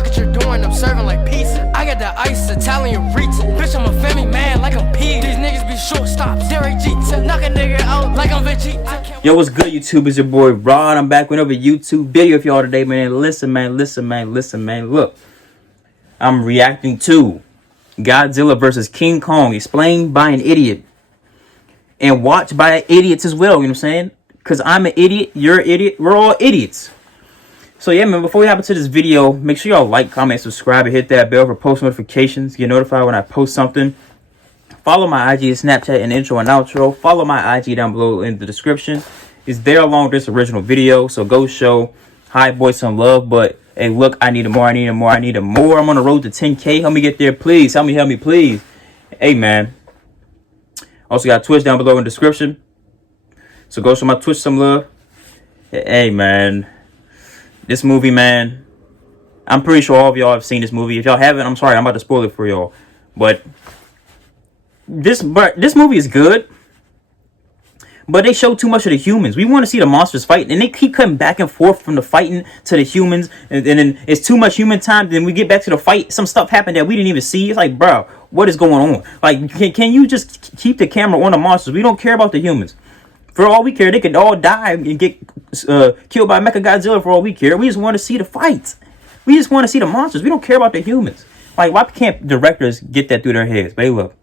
Look what you're doing, I'm serving like pizza. I got the ice, Italian reach. Bitch, I'm a family man like I'm P. These niggas be shortstops. Derek Jeter, knock a nigga out like I'm Vegeta. Yo, what's good, YouTube? It's your boy Rod. I'm back with another YouTube video for y'all today, man. Listen, man. Look, I'm reacting to Godzilla versus King Kong, explained by an idiot and watched by idiots as well. You know what I'm saying? Because I'm an idiot, you're an idiot, we're all idiots. So yeah, man, before we hop into this video, make sure y'all like, comment, subscribe, and hit that bell for post notifications. Get notified when I post something. Follow my IG and Snapchat and intro and outro. Follow my IG down below in the description. It's there along with this original video. So go show Hi Boy some love. But hey, look, I need more. I'm on the road to 10K. Help me get there, please. Help me, please. Hey, man. Also got Twitch down below in the description. So go show my Twitch some love. Hey, man. This movie, man. I'm pretty sure all of y'all have seen this movie. If y'all haven't, I'm sorry. I'm about to spoil it for y'all. But this movie is good, but they show too much of the humans. We want to see the monsters fight, and they keep cutting back and forth from the fighting to the humans, and then it's too much human time. Then we get back to the fight. Some stuff happened that we didn't even see. It's like, bro, what is going on? Like, can you just keep the camera on the monsters? We don't care about the humans. For all we care, they could all die and get killed by Godzilla. For all we care, we just want to see the fights. We just want to see the monsters. We don't care about the humans. Like, why can't directors get that through their heads? But hey, look.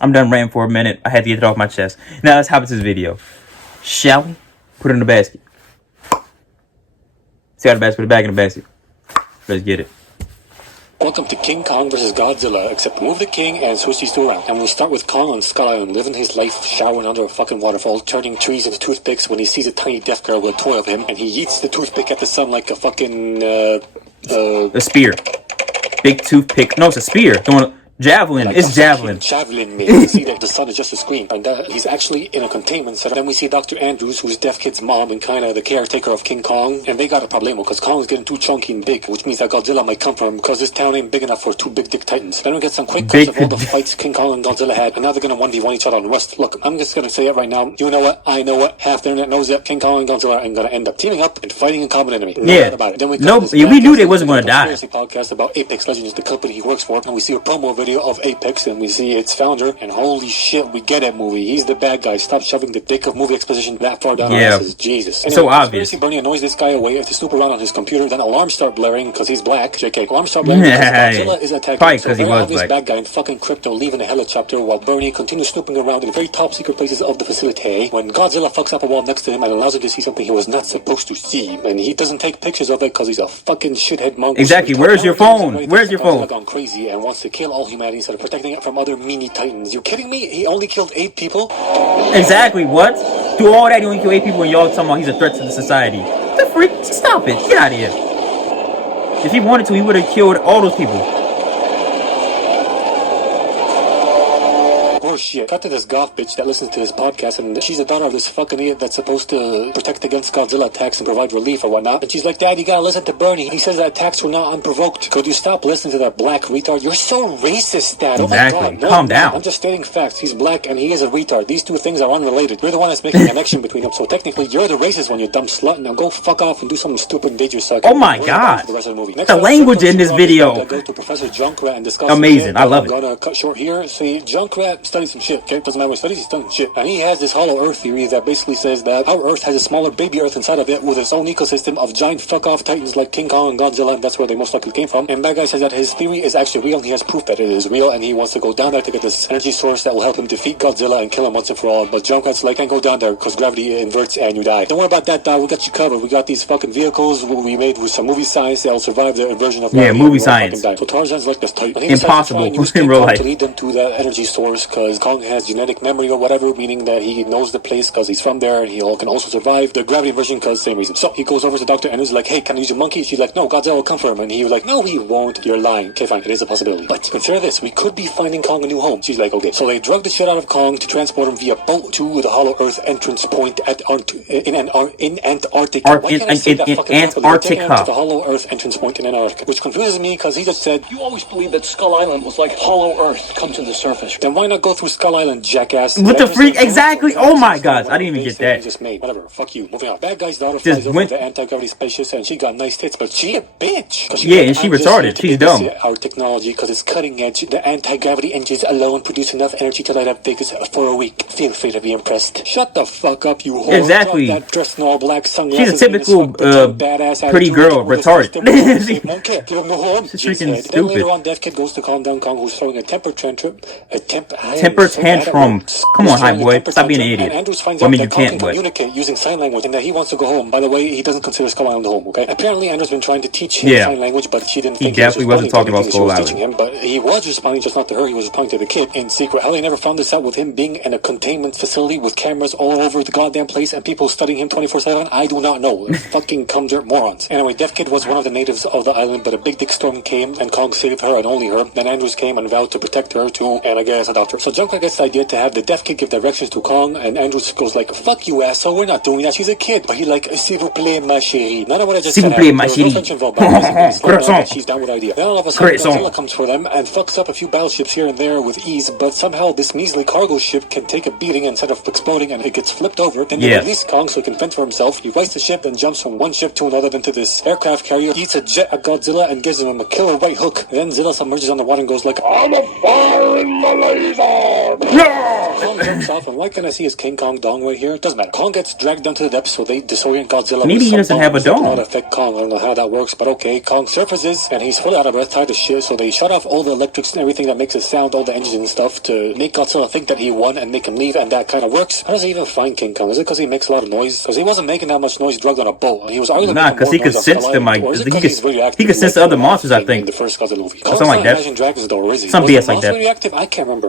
I'm done ranting for a minute. I had to get it off my chest. Now let's hop into this video. Shall we? Put it in the basket. See how the basket, put it back in the basket. Let's get it. Welcome to King Kong versus Godzilla, except move the king and switch these two around. And we start with Kong on Skull Island, living his life, showering under a fucking waterfall, turning trees into toothpicks when he sees a tiny deaf girl with a toy of him, and he yeets the toothpick at the sun like a fucking, a spear. Big toothpick. No, it's a spear. Javelin. Like it's javelin. Javelin, mate. You see that the sun is just a screen. And he's actually in a containment setup. Then we see Dr. Andrews, who's Deaf Kid's mom and kind of the caretaker of King Kong. And they got a problemo because Kong's getting too chunky and big, which means that Godzilla might come from him because this town ain't big enough for two big dick titans. Then we get some quick cuts of all the fights King Kong and Godzilla had. And now they're going to 1v1 each other on Rust. Look, I'm just going to say it right now. You know what? I know what. Half the internet knows that King Kong and Godzilla are going to end up teaming up and fighting a common enemy. No doubt about it. Then we we knew they wasn't going to die. Podcast about Apex Legends, the company he works for. And we see a promo video of Apex. And we see its founder, and holy shit, we get it, movie. He's the bad guy. Stop shoving the dick of movie exposition that far down our asses. Jesus. Anyway, so obvious. Bernie annoys this guy away to snoop around on his computer, then alarms start blaring because he's black. JK. Alarms start blaring because Godzilla is attacking. Probably so because he was obvious black. Bad guy in fucking crypto leaving a helicopter while Bernie continues snooping around in the very top secret places of the facility. When Godzilla fucks up a wall next to him and allows him to see something he was not supposed to see, and he doesn't take pictures of it because he's a fucking shithead monk. Exactly. Where's your phone? Where's your phone? Godzilla gone crazy and wants to kill all humanity instead of protecting it from other mini titans. You kidding me? He only killed 8 people? Exactly, what? Do all that, he only killed 8 people and y'all talking about he's a threat to the society. What the freak? Stop it. Get out of here. If he wanted to, he would have killed all those people. Shit. Cut to this goth bitch that listens to his podcast, and she's the daughter of this fucking idiot that's supposed to protect against Godzilla attacks and provide relief or whatnot. And she's like, Dad, you gotta listen to Bernie. He says that attacks were not unprovoked. Could you stop listening to that black retard? You're so racist, Dad. Exactly. Oh my God. No, calm down. I'm just stating facts. He's black and he is a retard. These two things are unrelated. You're the one that's making a connection between them. So technically, you're the racist one, you dumb slut. Now go fuck off and do something stupid and date yourself. Oh my God. The rest of the movie. The language in this video. Go to Professor Junkrat and discuss amazing. I love it. I'm gonna cut short here. See, Junkrat studies some shit. Okay, doesn't matter what he studies, he's studying shit. And he has this hollow Earth theory that basically says that our Earth has a smaller baby Earth inside of it with its own ecosystem of giant fuck-off titans like King Kong and Godzilla, and that's where they most likely came from. And Bad Guy says that his theory is actually real, and he has proof that it is real, and he wants to go down there to get this energy source that will help him defeat Godzilla and kill him once and for all. But Junkrat's like, can't go down there because gravity inverts and you die. Don't worry about that, dog. We got you covered. We got these fucking vehicles we made with some movie science that will survive the inversion of gravity. Yeah, movie science. So Tarzan's like this tight. Impossible in real life. To lead them to the energy source because Kong has genetic memory or whatever, meaning that he knows the place because he's from there, and he can also survive the gravity inversion because same reason. So he goes over to Dr. Andrews like, hey, can I use your monkey? She's like, no, Godzilla will come for him. And he was like, no, he won't. You're lying. Okay, fine. It is a possibility. But consider this. We could be finding Kong a new home. She's like, okay. So they drug the shit out of Kong to transport him via boat to the Hollow Earth entrance point in Antarctica. Why can't I say that fucking Antarctica. To the Hollow Earth entrance point in Antarctica, which confuses me because he just said, you always believed that Skull Island was like Hollow Earth come to the surface. Then why not go through to Skull Island, jackass. What the freak? Exactly. Oh my gosh, I didn't even get that. Just made. Whatever. Fuck you. Moving on. Bad guy's daughter Just flies over went- the anti-gravity spaceship, and she got nice tits, but she a bitch. Yeah, and she retarded. She's dumb. Our technology, because it's cutting edge. The anti-gravity engines alone produce enough energy to light up Vegas for a week. Feel free to be impressed. Shut the fuck up, you whore. Exactly. That dressed in all black She's sunglasses. a typical badass pretty girl, retarded. Won't care. Give him no horn. She's freaking Then stupid. later on, Death Kid goes to calm down Kong, who's throwing a temper tantrum. Temper tantrum. Come on, hi boy. Stop being an idiot. And Andrews finds Well, I mean, out you that Kong can't, can but communicate using sign language and that he wants to go home. By the way, he doesn't consider Skull Island home, okay? Apparently, Andrew's been trying to teach him sign language, but she didn't think he definitely wasn't talking about Skull Island. Him, but he was responding, just not to her. He was responding to the kid in secret. How they never found this out with him being in a containment facility with cameras all over the goddamn place and people studying him 24/7, I do not know. Fucking cumdert morons. Anyway, Death Kid was one of the natives of the island, but a big dick storm came and Kong saved her and only her. Then Andrews came and vowed to protect her too, and I guess adopt her. So Junkrat gets the idea to have the Death Kid give directions to Kong, and Andrews goes like, "Fuck you, asshole, we're not doing that. She's a kid." But he like, "S'il vous plaît, ma chérie." None of what I just S'il said. vous plaît, ma There was no chérie. French involved, but basically, Croissant. she's down with the idea. Then all of a sudden, Croissant. Godzilla comes for them and fucks up a few battleships here and there with ease, but somehow this measly cargo ship can take a beating instead of exploding, and it gets flipped over. Then they release Kong so he can fend for himself. He rights the ship, then jumps from one ship to another into this aircraft carrier, eats a jet at Godzilla, and gives him a killer right hook. Then Zilla submerges on the water and goes like, "I'm a fire in my laser!" Kong jumps off, and why can't I see his King Kong dong right here? Doesn't matter. Kong gets dragged down to the depths, so they disorient Godzilla. Maybe with he some doesn't have a bombs that dong. will not affect Kong. I don't know how that works, but okay. Kong surfaces, and he's fully out of breath, tired as shit, so they shut off all the electrics and everything that makes it sound, all the engines and stuff, to make Godzilla think that he won and make him leave, and that kind of works. How does he even find King Kong? Is it because he makes a lot of noise? Because he wasn't making that much noise drugged on a boat. He was arguably Nah, because he could sense them, like, he could sense the other monsters, I think. In the first Godzilla movie. Something like that. Imagine Dragons though, or is he? Some Was BS the like that. monster reactive? I can't remember.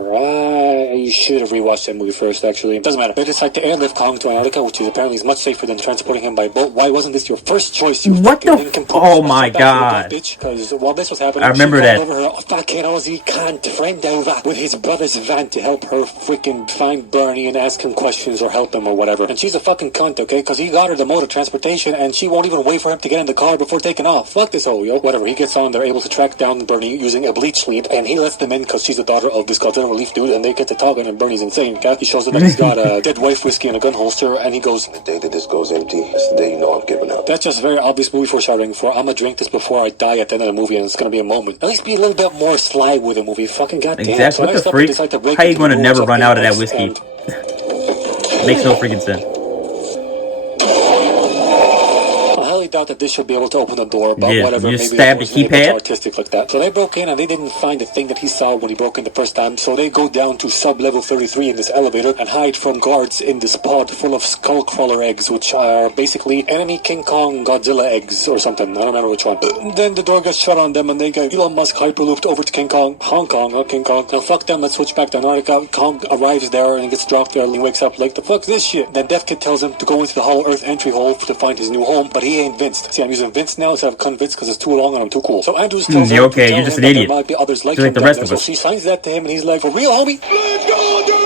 You should have rewatched that movie first, actually. It doesn't matter. They decide to airlift Kong to Antarctica, which is apparently much safer than transporting him by boat. Why wasn't this your first choice, you What fucking the nincompoop? oh my god. Because while this was happening, I remember she that. called over her fucking Aussie cunt friend over with his brother's van to help her freaking find Bernie and ask him questions or help him or whatever. And she's a fucking cunt, okay? Because he got her the mode of transportation and she won't even wait for him to get in the car before taking off. Fuck this hoe, yo. Whatever. He gets on, they're able to track down Bernie using a bleach sleep, and he lets them in because she's the daughter of this Godzilla relief dude, and they get to talking, and Bernie's insane, okay? He shows them that he's got a dead wife whiskey and a gun holster, and he goes, The day that this goes empty, that's the day you know I'm giving up. that's just very obvious movie foreshadowing for I'm gonna drink this before I die at the end of the movie, and it's gonna be a moment. At least be a little bit more sly with the movie. Fucking goddamn. Exactly. So What the next up, they freak? decide to break How you into the gonna ruins never of run out of that Apex, whiskey? and Makes no freaking sense. I highly doubt that this should be able to open the door, but Yeah, whatever. you Maybe stab the it was made keypad? artistic like that. So they broke in and they didn't find the thing that he saw when he broke in the first time. So they go down to sub-level 33 in this elevator and hide from guards in this pod full of skull crawler eggs, which are basically enemy King Kong Godzilla eggs or something. I don't remember which one. Then the door gets shut on them and they get Elon Musk hyperlooped over to King Kong, Hong Kong, not King Kong. Now fuck them. Let's switch back to Antarctica. Kong arrives there and gets dropped there and he wakes up like, the fuck's this shit? Then Death Kid tells him to go into the Hollow Earth entry hole to find his new home, but he ain't Vinced. See, I'm using Vince now instead of convinced because it's too long and I'm too cool. So Andrews tells you're her okay, to tell you're just him an that idiot. there might be others like Just like him the down rest there. of So us. she signs that to him and he's like, for real, homie? Let's go, dude!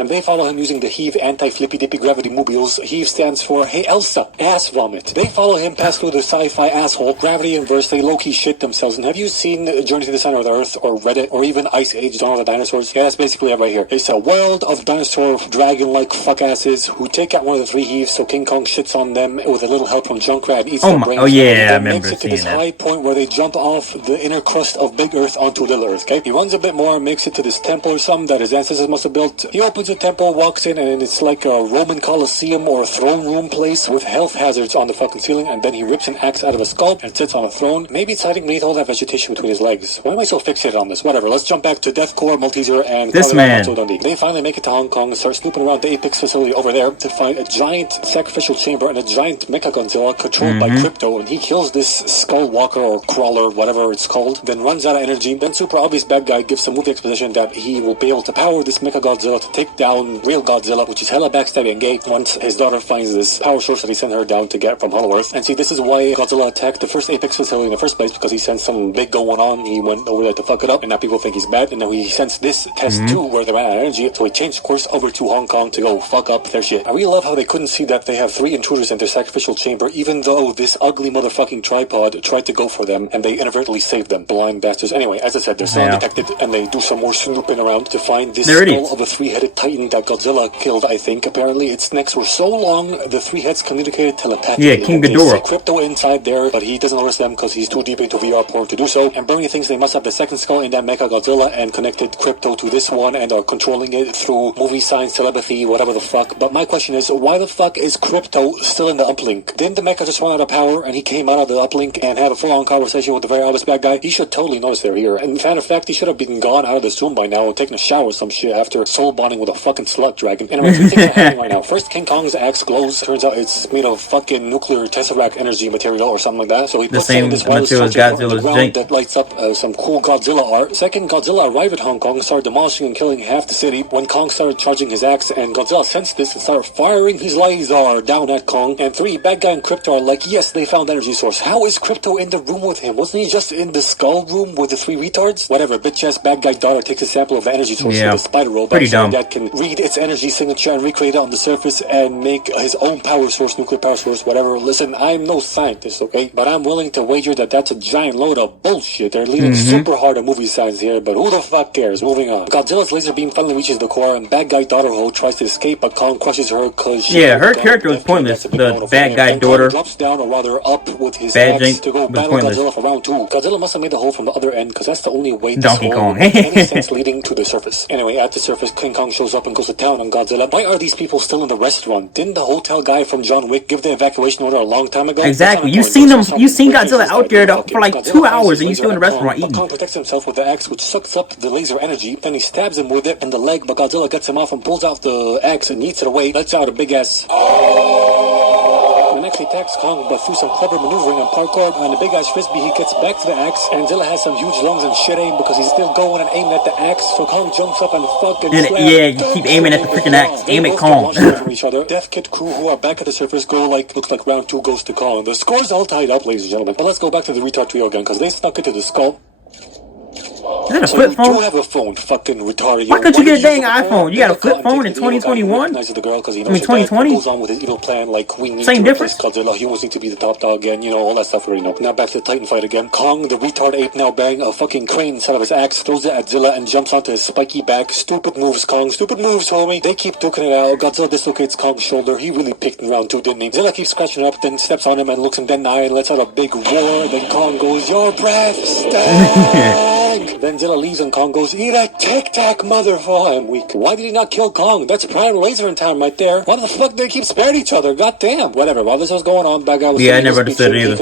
And they follow him using the Heave anti-flippy-dippy gravity mobiles. Heave stands for, hey Elsa, ass vomit. They follow him past through the sci-fi asshole, gravity inverse, they low-key shit themselves. And have you seen Journey to the Center of the Earth or Reddit or even Ice Age, Dawn of the Dinosaurs? Yeah, that's basically it right here. It's a world of dinosaur dragon-like fuck-asses who take out one of the three Heaves so King Kong shits on them with a little help from Junkrat and eats their brains. Oh yeah, I Then remember makes it to seeing this that. high point where they jump off the inner crust of Big Earth onto Little Earth, okay? He runs a bit more and makes it to this temple or something that his ancestors must have built. He opens the temple, walks in, and it's like a Roman Colosseum or a throne room place with health hazards on the fucking ceiling, and then he rips an axe out of a skull and sits on a throne. Maybe it's hiding beneath all that vegetation between his legs. Why am I so fixated on this? Whatever, let's jump back to Deathcore, Malteser, and This man. Dundee. They finally make it to Hong Kong and start snooping around the Apex facility over there to find a giant sacrificial chamber and a giant Mecha Godzilla controlled by Crypto, and he kills this skull walker or crawler, whatever it's called, then runs out of energy. Then super obvious bad guy gives some movie exposition that he will be able to power this Mecha Godzilla to take take down real Godzilla, which is hella backstabby and gay, once his daughter finds this power source that he sent her down to get from Hollow Earth. And see, this is why Godzilla attacked the first Apex facility in the first place, because he sensed something big going on. He went over there to fuck it up, and now people think he's bad, and now he sensed this test too, where they ran out of energy, so he changed course over to Hong Kong to go fuck up their shit. I really love how they couldn't see that they have 3 intruders in their sacrificial chamber, even though this ugly motherfucking tripod tried to go for them, and they inadvertently saved them. Blind bastards. Anyway, as I said, they're still undetected, and they do some more snooping around to find this skull of a 3-headed titan that Godzilla killed, I think. Apparently, its necks were so long, the 3 heads communicated telepathically. Yeah, King Ghidorah. Crypto inside there, but he doesn't notice them because he's too deep into VR porn to do so. And Bernie thinks they must have the second skull in that Mecha Godzilla and connected Crypto to this one and are controlling it through movie science, telepathy, whatever the fuck. But my question is, why the fuck is Crypto still in the uplink? Didn't the Mecha just run out of power and he came out of the uplink and had a full-on conversation with the very obvious bad guy? He should totally notice they're here. And in fact, he should have been gone out of this room by now and taken a shower or some shit after soul bonding with a fucking slug dragon. Anyway, 3 things are happening right now. First, King Kong's axe glows. Turns out it's made of fucking nuclear tesseract energy material or something like that. So he puts it in this wireless charger on the ground that lights up some cool Godzilla art. Second, Godzilla arrived at Hong Kong and started demolishing and killing half the city when Kong started charging his axe, and Godzilla sensed this and started firing his laser down at Kong. And 3, bad guy and Crypto are like, yes, they found energy source. How is Crypto in the room with him? Wasn't he just in the skull room with the 3 retards? Whatever, bitch-ass bad guy daughter takes a sample of the energy source with a spider robot that can read its energy signature and recreate it on the surface and make his own power source, nuclear power source, whatever. Listen, I'm no scientist, okay? But I'm willing to wager that that's a giant load of bullshit. They're leaning super hard on movie science here, but who the fuck cares? Moving on. Godzilla's laser beam finally reaches the core, and bad guy daughter Ho tries to escape, but Kong crushes her because her character was pointless. The bad guy daughter drops down, or rather up, with his axe to go battle Godzilla for round 2. Godzilla must have made the hole from the other end, because that's the only way this hole would make any sense leading to the surface. Anyway, at the surface, King Kong shows up and goes to town on Godzilla. Why are these people still in the restaurant? Didn't the hotel guy from John Wick give the evacuation order a long time ago? Exactly. You seen Godzilla out there for like 2 hours and he's still in the restaurant eating. Kong protects himself with the axe, which sucks up the laser energy. Then he stabs him with it in the leg, but Godzilla gets him off and pulls out the axe and yeets it away. Lets out a big ass. The next he attacks Kong, but through some clever maneuvering and parkour and a big ass frisbee, he gets back to the axe. And Godzilla has some huge lungs and shit aim because he's still going and aiming at the axe. So Kong jumps up and fucking you keep aiming at the freaking axe. Aim at Kong. From each other. Death Kit crew who are back at the surface go like, looks like round 2 goes to Kong. The score's all tied up, ladies and gentlemen. But let's go back to the retard trio again, because they snuck into the skull. Is that a flip phone? You do have a phone, fucking retarded. Why couldn't you get a dang iPhone? You got a flip phone in 2021? I mean, 2020? Goes on with his evil plan, like, we need Same to difference. replace Godzilla. Humans need to be the top dog, and, all that stuff we already know. Now back to the Titan fight again. Kong, the retard ape, now bang a fucking crane inside of his axe, throws it at Zilla, and jumps onto his spiky back. Stupid moves, Kong. Stupid moves, homie. They keep duking it out. Godzilla dislocates Kong's shoulder. He really picked in round 2, didn't he? Zilla keeps scratching up, then steps on him and looks him dead in the eye and lets out a big roar. Then Kong goes, your breath stank. Then Zilla leaves and Kong goes, eat a tic-tac, motherfucker. I'm weak. Why did he not kill Kong? That's prime laser in town right there. Why the fuck did they keep sparing each other? Goddamn. Whatever. While this was going on, bad guy was I never understood it either.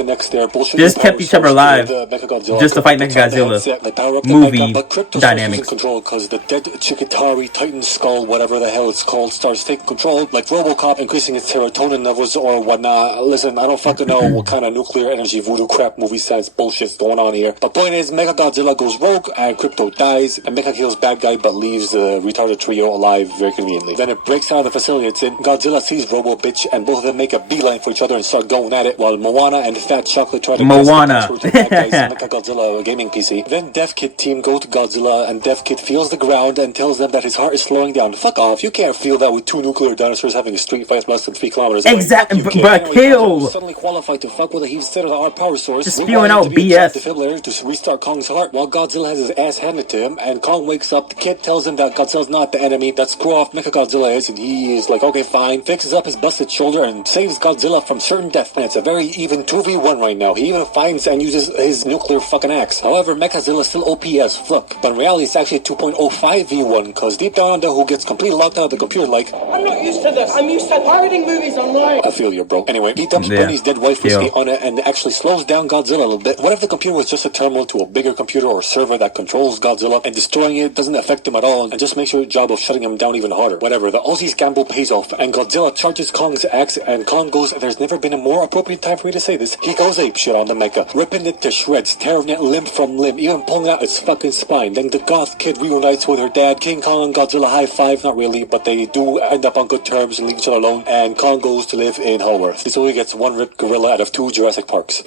Just kept each other alive just to fight Mechagodzilla. Movie dynamics. Control because the dead Chikatari Titan skull, whatever the hell it's called, starts taking control like RoboCop, increasing its serotonin levels or whatnot. Listen, I don't fucking know what kind of nuclear energy voodoo crap movie science bullshit's going on here. But point is, Mechagodzilla goes rogue and Crypto dies, and Mecha kills bad guy but leaves the retarded trio alive very conveniently. Then it breaks out of the facility it's in. Godzilla sees Robo Bitch, and both of them make a beeline for each other and start going at it, while Moana and Fat Chocolate try to Mechagodzilla gaming PC. Then Death Kit team go to Godzilla, and Death Kit feels the ground and tells them that his heart is slowing down. Fuck off, you can't feel that with 2 nuclear dinosaurs having a street fight less than 3 kilometers away. Exactly, but kill! Suddenly qualified to fuck with a he's instead of our power source. Just spewing out BS. Defibrillator to restart Kong's heart while Godzilla has his ass handed to him, and Kong wakes up. The kid tells him that Godzilla's not the enemy, that screw off Mechagodzilla is, and he is like, okay, fine, fixes up his busted shoulder and saves Godzilla from certain death. And it's a very even 2v1 right now. He even finds and uses his nuclear fucking axe. However, Mechagodzilla is still OP as fuck, but in reality it's actually a 2.05v1, because deep down under who gets completely locked out of the computer like, I'm not used to this, I'm used to pirating movies online. I feel you, bro. Anyway, he dumps Bernie's dead wife whiskey on it and actually slows down Godzilla a little bit. What if the computer was just a terminal to a bigger computer or server that that controls Godzilla, and destroying it doesn't affect him at all, and just makes your job of shutting him down even harder. Whatever, the Aussie's gamble pays off, and Godzilla charges Kong's axe, and Kong goes, there's never been a more appropriate time for me to say this, he goes apeshit on the mecha, ripping it to shreds, tearing it limb from limb, even pulling out its fucking spine. Then the goth kid reunites with her dad, King Kong and Godzilla high five, not really, but they do end up on good terms and leave each other alone, and Kong goes to live in Hollow-Earth. This only gets one ripped gorilla out of 2 Jurassic Parks.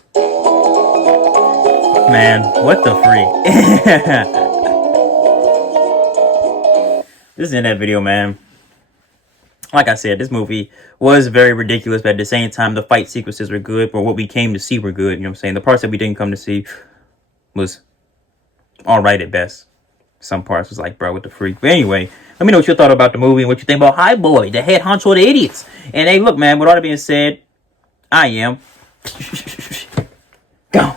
Man, what the freak? This is in that video, man. Like I said, this movie was very ridiculous, but at the same time, the fight sequences were good, but what we came to see were good. You know what I'm saying? The parts that we didn't come to see was alright at best. Some parts was like, bro, what the freak? But anyway, let me know what you thought about the movie and what you think about High Boy, the head honcho of the idiots. And hey, look, man, with all that being said, I am gone.